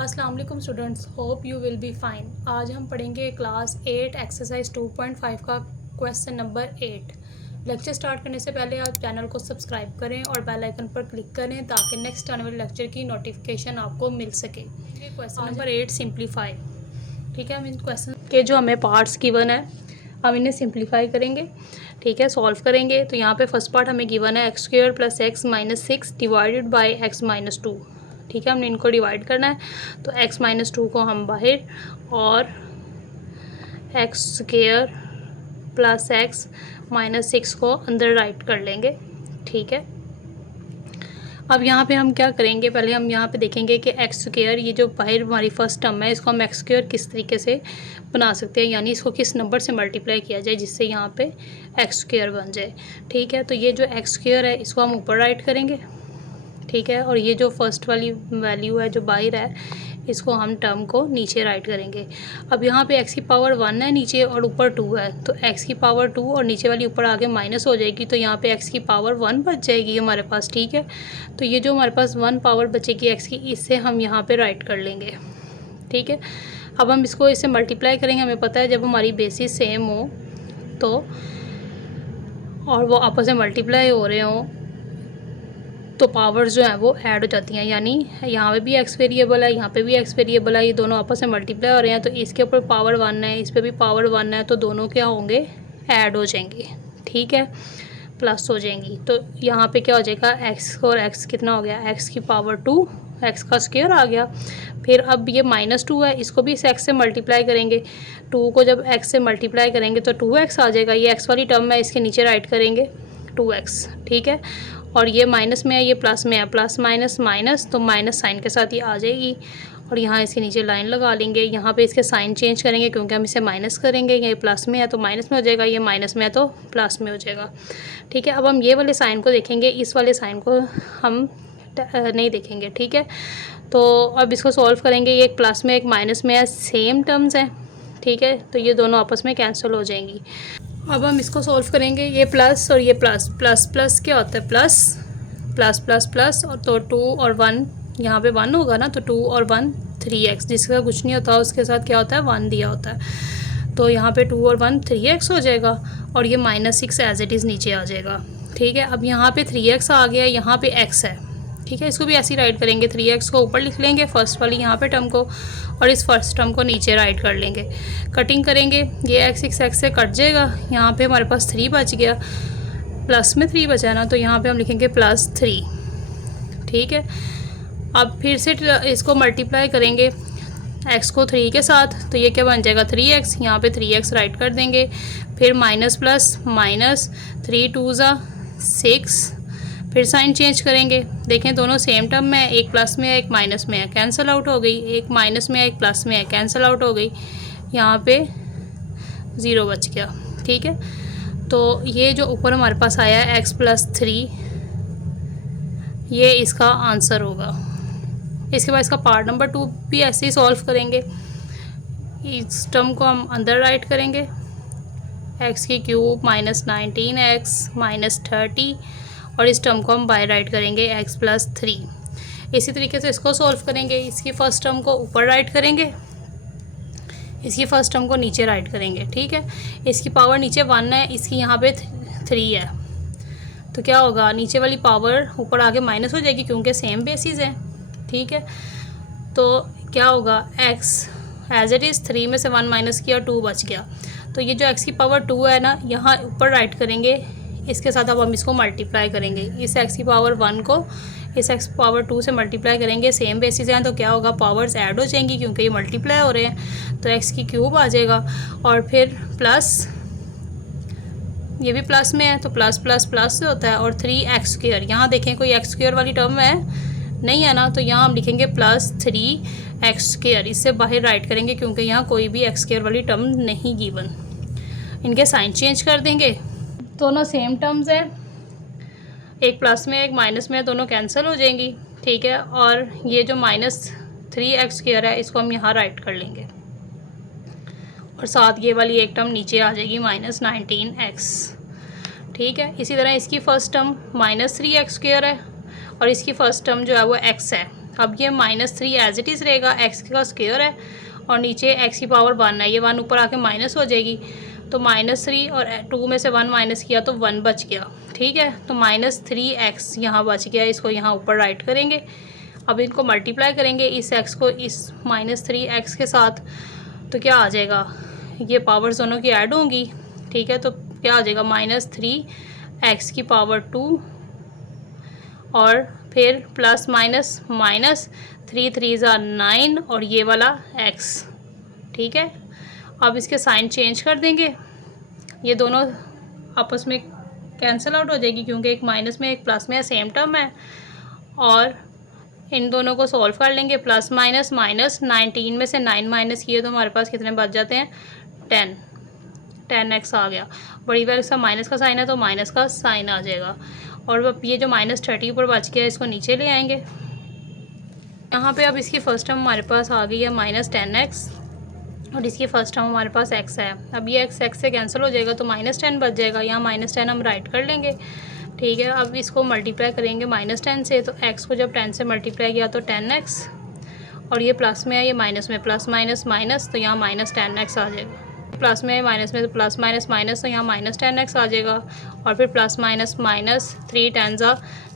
अस्सलाम वालेकुम students, hope you will be fine. आज हम पढ़ेंगे क्लास 8 एक्सरसाइज 2.5 का क्वेश्चन नंबर 8। लेक्चर स्टार्ट करने से पहले आप चैनल को सब्सक्राइब करें और बेल आइकन पर क्लिक करें ताकि नेक्स्ट आने वाले लेक्चर की नोटिफिकेशन आपको मिल सके। Question number 8 simplify. ठीक है, हम इन क्वेश्चन के जो हमें पार्ट्स गिवन है हम इन्हें सिंप्लीफाई करेंगे। ठीक है, सॉल्व करेंगे। तो यहाँ पे फर्स्ट पार्ट हमें गिवन है x square plus x minus 6 divided by x minus 2। ठीक है, हमने इनको डिवाइड करना है। तो x माइनस 2 को हम बाहर और x square plus x minus 6 को अंदर राइट कर लेंगे। ठीक है, अब यहाँ पे हम क्या करेंगे, पहले हम यहाँ पे देखेंगे कि एक्स स्क्वायर, ये जो बाहर हमारी फर्स्ट टर्म है, इसको हम एक्स स्क्वायर किस तरीके से बना सकते हैं, यानी इसको किस नंबर से मल्टीप्लाई किया जाए जिससे यहाँ पे एक्स स्क्वायर बन जाए। ठीक है, तो ये जो एक्स स्क्वायर है इसको हम ऊपर राइट करेंगे। ठीक है, और ये जो फर्स्ट वाली वैल्यू है जो बाहर है इसको हम टर्म को नीचे राइट करेंगे। अब यहाँ पे x की पावर 1 है नीचे और ऊपर 2 है, तो x की पावर 2 और नीचे वाली ऊपर आगे माइनस हो जाएगी, तो यहाँ पे x की पावर 1 बच जाएगी हमारे पास। ठीक है, तो ये जो हमारे पास 1 पावर बचेगी x की, इससे हम यहाँ पे राइट कर लेंगे। ठीक है, अब हम इसको इससे मल्टीप्लाई करेंगे। हमें पता है जब हमारी बेसिस सेम हो तो और वो आपस में मल्टीप्लाई हो रहे हों तो पावर्स जो हैं वो ऐड हो जाती हैं, यानी यहाँ पे भी एक्स वेरिएबल है, यहाँ पे भी एक्स वेरिएबल है, ये दोनों आपस में मल्टीप्लाई हो रहे हैं, तो इसके ऊपर पावर 1 है, इस पे भी पावर 1 है, तो दोनों क्या होंगे, ऐड हो जाएंगे। ठीक है, प्लस हो जाएंगी। तो यहाँ पे क्या हो जाएगा, एक्स और एक्स कितना हो गया, एक्स की पावर 2, एक्स का स्क्वायर आ गया। फिर अब ये माइनस 2 है, इसको भी इस एक्स से मल्टीप्लाई करेंगे। 2 को जब एक्स से मल्टीप्लाई करेंगे तो 2x आ जाएगा। ये एक्स वाली टर्म है, इसके नीचे राइट करेंगे 2x। ठीक है, और ये माइनस में है, ये प्लस में है, प्लस माइनस माइनस, तो माइनस साइन के साथ ये आ जाएगी। और यहाँ इसके नीचे लाइन लगा लेंगे। यहाँ पे इसके साइन चेंज करेंगे क्योंकि हम इसे माइनस करेंगे। ये प्लस में है तो माइनस में हो जाएगा, ये माइनस में है तो प्लस में हो जाएगा। ठीक है, अब हम ये वाले साइन को देखेंगे, इस वाले साइन को हम नहीं देखेंगे। ठीक है, तो अब इसको सॉल्व करेंगे। ये एक प्लस में एक माइनस में है, सेम टर्म्स हैं। ठीक है, तो ये दोनों आपस में कैंसिल हो जाएंगी। अब हम इसको सॉल्व करेंगे। ये प्लस और ये प्लस, प्लस प्लस क्या होता है, प्लस प्लस प्लस प्लस, और तो 2 और 1, यहाँ पे 1 होगा ना, तो 2 और 1 3x, जिसका कुछ नहीं होता उसके साथ क्या होता है, 1 दिया होता है, तो यहाँ पे 2 और 1 3x हो जाएगा, और ये माइनस 6 एज इट इज़ नीचे आ जाएगा। ठीक है, अब यहाँ पे 3x आ गया, यहाँ पे x है। ठीक है, इसको भी ऐसे ही राइट करेंगे। 3x को ऊपर लिख लेंगे फर्स्ट वाली यहाँ पे टर्म को, और इस फर्स्ट टर्म को नीचे राइट कर लेंगे। कटिंग करेंगे, ये x से कट जाएगा। यहाँ पे हमारे पास 3 बच गया, प्लस में 3 बचा ना, तो यहाँ पे हम लिखेंगे +3। ठीक है, अब फिर से इसको मल्टीप्लाई करेंगे x को 3 के साथ, तो ये क्या बन जाएगा, 3x। यहाँ पे 3x राइट कर देंगे। फिर माइनस प्लस माइनस, 3 2 ज़ा 6, फिर साइन चेंज करेंगे। देखें दोनों सेम टर्म में है, एक प्लस में है एक माइनस में है, कैंसिल आउट हो गई। एक माइनस में है एक प्लस में है, कैंसिल आउट हो गई। यहाँ पे 0 बच गया। ठीक है, तो ये जो ऊपर हमारे पास आया है x + 3, ये इसका आंसर होगा। इसके बाद इसका पार्ट नंबर 2 भी ऐसे ही सॉल्व करेंगे। इस टर्म को हम अंदर राइट करेंगे, x³ माइनस 19x माइनस 30, और इस टर्म को हम बाय राइट करेंगे x + 3। इसी तरीके से इसको सॉल्व करेंगे। इसकी फर्स्ट टर्म को ऊपर राइट करेंगे, इसकी फर्स्ट टर्म को नीचे राइट करेंगे। ठीक है, इसकी पावर नीचे 1 है, इसकी यहाँ पे 3 है, तो क्या होगा, नीचे वाली पावर ऊपर आगे माइनस हो जाएगी क्योंकि सेम बेसिस है। ठीक है, तो क्या होगा, x एज इट इज़ 3 में से 1 माइनस किया, 2 बच गया। तो ये जो x की पावर 2 है ना, यहाँ ऊपर राइट करेंगे, इसके साथ अब हम इसको मल्टीप्लाई करेंगे। इस x की पावर 1 को इस x पावर 2 से मल्टीप्लाई करेंगे, सेम बेसिस हैं, तो क्या होगा, पावर्स ऐड हो जाएंगी क्योंकि ये मल्टीप्लाई हो रहे हैं, तो x³ आ जाएगा। और फिर प्लस, ये भी प्लस में है तो प्लस प्लस प्लस से होता है, और 3x²। यहाँ देखें कोई x² वाली टर्म है नहीं है ना, तो यहाँ हम लिखेंगे +3x²। इससे बाहर राइट करेंगे क्योंकि यहाँ कोई भी x² वाली टर्म नहीं गिवन। इनके साइन चेंज कर देंगे, दोनों सेम टर्म्स हैं, एक प्लस में एक माइनस में, दोनों कैंसिल हो जाएंगी। ठीक है, और ये जो -3x² है इसको हम यहाँ राइट कर लेंगे, और साथ ये वाली एक टर्म नीचे आ जाएगी -19x। ठीक है, इसी तरह इसकी फ़र्स्ट टर्म -3x² है, और इसकी फ़र्स्ट टर्म जो है वो x है। अब ये -3 एज इट इज़ रहेगा, एक्स का स्क्वायर है और नीचे एक्स की पावर 1 है, ये 1 ऊपर आके माइनस हो जाएगी। तो -3 और 2 में से 1 माइनस किया तो 1 बच गया, ठीक है। तो -3x यहाँ बच गया, इसको यहाँ ऊपर राइट करेंगे। अब इनको मल्टीप्लाई करेंगे इस x को इस -3x के साथ, तो क्या आ जाएगा, ये पावर्स दोनों की ऐड होंगी, ठीक है। तो क्या आ जाएगा -3x की पावर 2 और फिर प्लस माइनस माइनस 3 3 ज़ा 9 और ये वाला x, ठीक है। अब इसके साइन चेंज कर देंगे, ये दोनों आपस में कैंसिल आउट हो जाएगी क्योंकि एक माइनस में एक प्लस में सेम टर्म है। और इन दोनों को सॉल्व कर लेंगे, प्लस माइनस माइनस 19 में से 9 माइनस किए तो हमारे पास कितने बच जाते हैं 10x आ गया। बड़ी वैल्यू का माइनस का साइन है तो माइनस का साइन आ जाएगा। और अब ये जो -30 ऊपर बच गया इसको नीचे ले आएंगे। यहाँ पे अब इसकी फर्स्ट टर्म हमारे पास आ गई है -10x और इसकी फर्स्ट टर्म हमारे पास x है। अब ये x से कैंसिल हो जाएगा तो -10 बच जाएगा, यहाँ -10 हम राइट कर लेंगे, ठीक है। अब इसको मल्टीप्लाई करेंगे -10 से, तो x को जब 10 से मल्टीप्लाई किया तो 10x और ये प्लस में है ये माइनस में, प्लस माइनस माइनस तो यहाँ -10x आ जाएगा। प्लस में माइनस में तो प्लस माइनस माइनस तो यहाँ -10x आ जाएगा। और फिर प्लस माइनस माइनस 3 10 ज़ा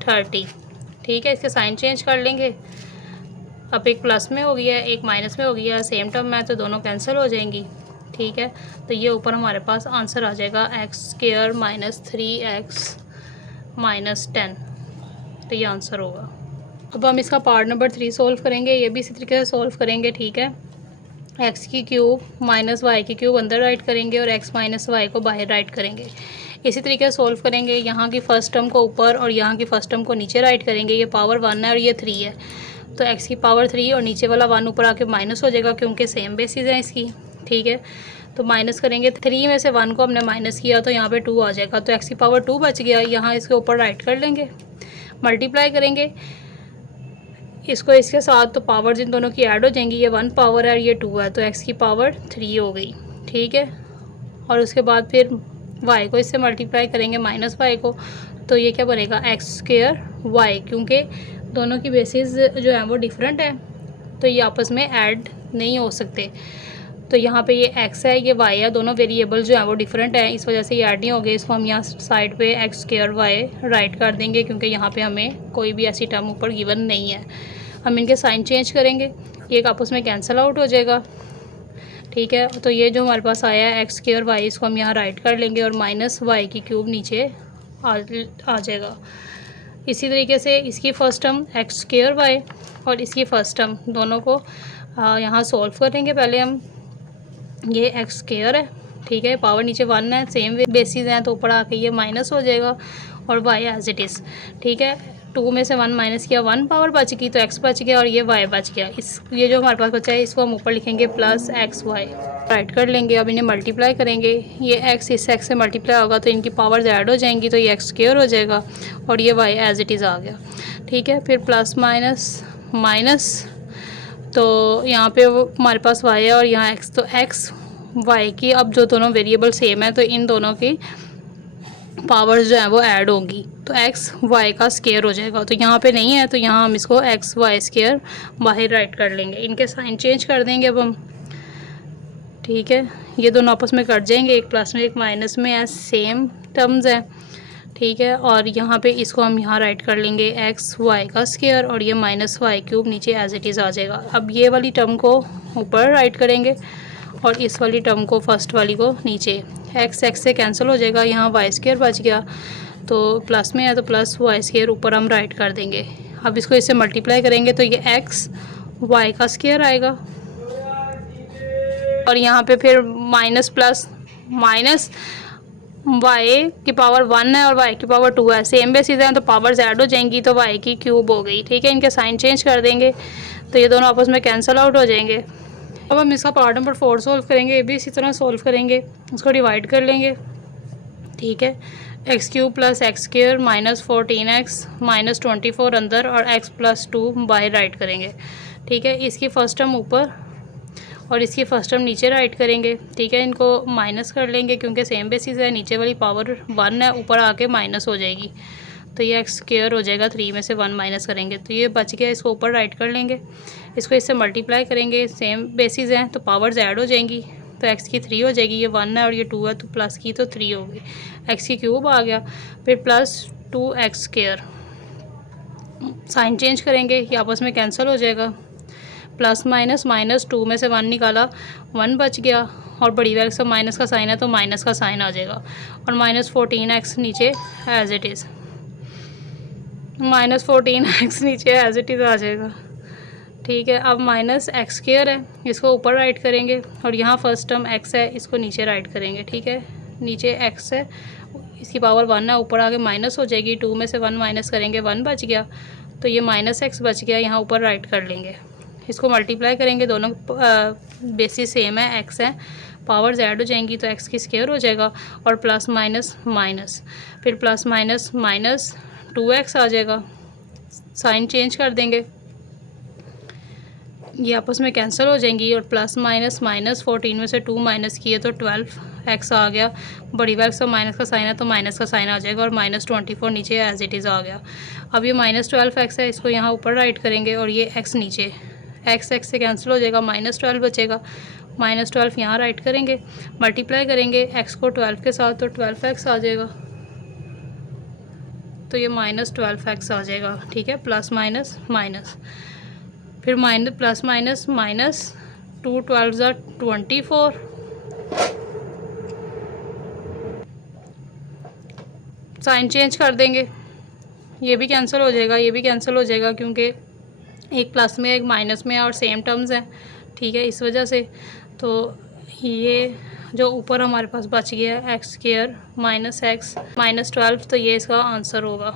30, ठीक है। इसके साइन चेंज कर लेंगे, अब एक प्लस में हो गया है एक माइनस में हो गया है, सेम टर्म में तो दोनों कैंसिल हो जाएंगी, ठीक है। तो ये ऊपर हमारे पास आंसर आ जाएगा x² -3x -10, तो ये आंसर होगा। अब हम इसका पार्ट नंबर 3 सोल्व करेंगे, ये भी इसी तरीके से सोल्व करेंगे, ठीक है। x³ -y³ अंदर राइट करेंगे और x y को बाहर राइट करेंगे। इसी तरीके से सोल्व करेंगे, यहाँ की फर्स्ट टर्म को ऊपर और यहाँ की फर्स्ट टर्म को नीचे राइट करेंगे। ये पावर 1 है और ये 3 है, तो x की पावर 3 और नीचे वाला 1 ऊपर आके माइनस हो जाएगा क्योंकि सेम बेसिस है इसकी, ठीक है। तो माइनस करेंगे, 3 में से 1 को हमने माइनस किया तो यहाँ पे 2 आ जाएगा, तो x की पावर 2 बच गया। यहाँ इसके ऊपर राइट कर लेंगे, मल्टीप्लाई करेंगे इसको इसके साथ, तो पावर इन दोनों की ऐड हो जाएंगी, ये 1 पावर है और ये 2 है, तो x की पावर 3 हो गई, ठीक है। और उसके बाद फिर y को इससे मल्टीप्लाई करेंगे -y को, तो ये क्या बनेगा x² y, क्योंकि दोनों की बेसिस जो है वो डिफरेंट है तो ये आपस में ऐड नहीं हो सकते। तो यहाँ पे ये x है ये y है, दोनों वेरिएबल जो है वो डिफरेंट है, इस वजह से ये ऐड नहीं हो गए। इसको हम यहाँ साइड पे x² y राइट कर देंगे क्योंकि यहाँ पे हमें कोई भी ऐसी टर्म ऊपर गिवन नहीं है। हम इनके साइन चेंज करेंगे, ये एक आपस में कैंसिल आउट हो जाएगा, ठीक है। तो ये जो हमारे पास आया है x² y, इसको हम यहाँ राइट कर लेंगे और -y³ नीचे आ जाएगा। इसी तरीके से इसकी फ़र्स्ट टर्म x² y और इसकी फ़र्स्ट टर्म दोनों को यहाँ सॉल्व करेंगे। पहले हम ये x² है, ठीक है, पावर नीचे 1 है, सेम बेसिस हैं तो ऊपर आके ये माइनस हो जाएगा और y एज इट इज़, ठीक है। 2 में से 1 माइनस किया 1 पावर बच गई तो x बच गया और ये y बच गया। ये जो हमारे पास बचा है इसको हम ऊपर लिखेंगे +xy राइट कर लेंगे। अब इन्हें मल्टीप्लाई करेंगे, ये x इस x से मल्टीप्लाई होगा तो इनकी पावर्स ऐड हो जाएंगी, तो ये x² हो जाएगा और ये y एज इट इज़ आ गया, ठीक है। फिर प्लस माइनस माइनस, तो यहाँ पे वो हमारे पास y है और यहाँ x, तो x y की अब जो दोनों वेरिएबल सेम है तो इन दोनों की पावर्स जो है वो ऐड होंगी, तो x y का स्क्वायर हो जाएगा। तो यहाँ पे नहीं है तो यहाँ हम इसको x² बाहर राइट कर लेंगे, इनके साइन चेंज कर देंगे अब हम, ठीक है। ये दोनों आपस में कट जाएंगे, एक प्लस में एक माइनस में है, सेम टर्म्स है, ठीक है। और यहाँ पे इसको हम यहाँ राइट कर लेंगे x y का स्क्वायर और ये -y³ नीचे एज इट इज़ आ जाएगा। अब ये वाली टर्म को ऊपर राइट करेंगे और इस वाली टर्म को फर्स्ट वाली को नीचे, x से कैंसिल हो जाएगा, यहाँ y² बच गया, तो प्लस में है तो +y² ऊपर हम राइट कर देंगे। अब इसको इससे मल्टीप्लाई करेंगे तो ये x y का स्क्वायर आएगा और यहाँ पे फिर माइनस प्लस माइनस y की पावर 1 है और y की पावर 2 है, सेम बेसिस हैं तो पावर्स ऐड हो जाएंगी, तो y³ हो गई, ठीक है। इनके साइन चेंज कर देंगे तो ये दोनों आपस में कैंसिल आउट हो जाएंगे। अब हम इसका पार्ट नंबर 4 सोल्व करेंगे, ये भी इसी तरह सोल्व करेंगे, इसको डिवाइड कर लेंगे, ठीक है। x³ + x² -14x -24 अंदर और x + 2 बाहर राइट करेंगे, ठीक है। इसकी फर्स्ट टर्म ऊपर और इसकी फर्स्ट टर्म नीचे राइट करेंगे, ठीक है। इनको माइनस कर लेंगे क्योंकि सेम बेसिस है, नीचे वाली पावर 1 है, ऊपर आके माइनस हो जाएगी, तो ये एक्स स्क्वायर हो जाएगा, 3 में से 1 माइनस करेंगे तो ये बच गया, इसको ऊपर राइट कर लेंगे, इसको इससे मल्टीप्लाई करेंगे, सेम बेसिस हैं तो पावर्स ऐड हो जाएंगी, तो एक्स की 3 हो जाएगी, ये 1 है और ये 2 है तो प्लस की तो 3 हो गई, एक्स की क्यूब आ गया, फिर plus 2x square, sign change करेंगे, ये आपस में कैंसिल हो जाएगा, प्लस माइनस माइनस 2 में से 1 निकाला, 1 बच गया, और बड़ी वैल्यू से माइनस का साइन है तो माइनस का साइन आ जाएगा, और माइनस 14x नीचे as it is, minus 14x नीचे एज इट इज़ आ जाएगा। ठीक है, अब माइनस एक्स स्क्वायर है, इसको ऊपर राइट करेंगे, और यहाँ फर्स्ट टर्म x है, इसको नीचे राइट करेंगे। ठीक है, नीचे x है, इसकी पावर 1 है, ऊपर आगे माइनस हो जाएगी, 2 में से 1 माइनस करेंगे, 1 बच गया, तो ये माइनस x बच गया, यहाँ ऊपर राइट कर लेंगे, इसको मल्टीप्लाई करेंगे, दोनों बेसिस सेम है, x है, पावर्स ऐड हो जाएंगी तो x की स्क्वायर हो जाएगा, और प्लस माइनस माइनस, फिर प्लस माइनस माइनस 2x आ जाएगा, साइन चेंज कर देंगे, ये आपस में कैंसिल हो जाएंगी, और प्लस माइनस माइनस 14 में से 2 माइनस किए तो 12x आ गया, बड़ी वैल्यू से माइनस का साइन है तो माइनस का साइन आ जाएगा, और माइनस 24 नीचे एज इट इज़ आ गया। अब ये माइनस 12x है, इसको यहाँ ऊपर राइट करेंगे, और ये x नीचे, x से कैंसिल हो जाएगा, माइनस 12 बचेगा, माइनस 12 यहाँ राइट करेंगे, मल्टीप्लाई करेंगे x को 12 के साथ तो 12x आ जाएगा, तो ये माइनस 12x आ जाएगा। ठीक है, प्लस माइनस माइनस, फिर minus plus minus minus 2 12 24, sign change कर देंगे, ये भी कैंसिल हो जाएगा, ये भी कैंसिल हो जाएगा, क्योंकि एक प्लस में एक माइनस में और सेम टर्म्स हैं। ठीक है, इस वजह से तो ये जो ऊपर हमारे पास बच गया x square minus x minus 12, तो ये इसका आंसर होगा।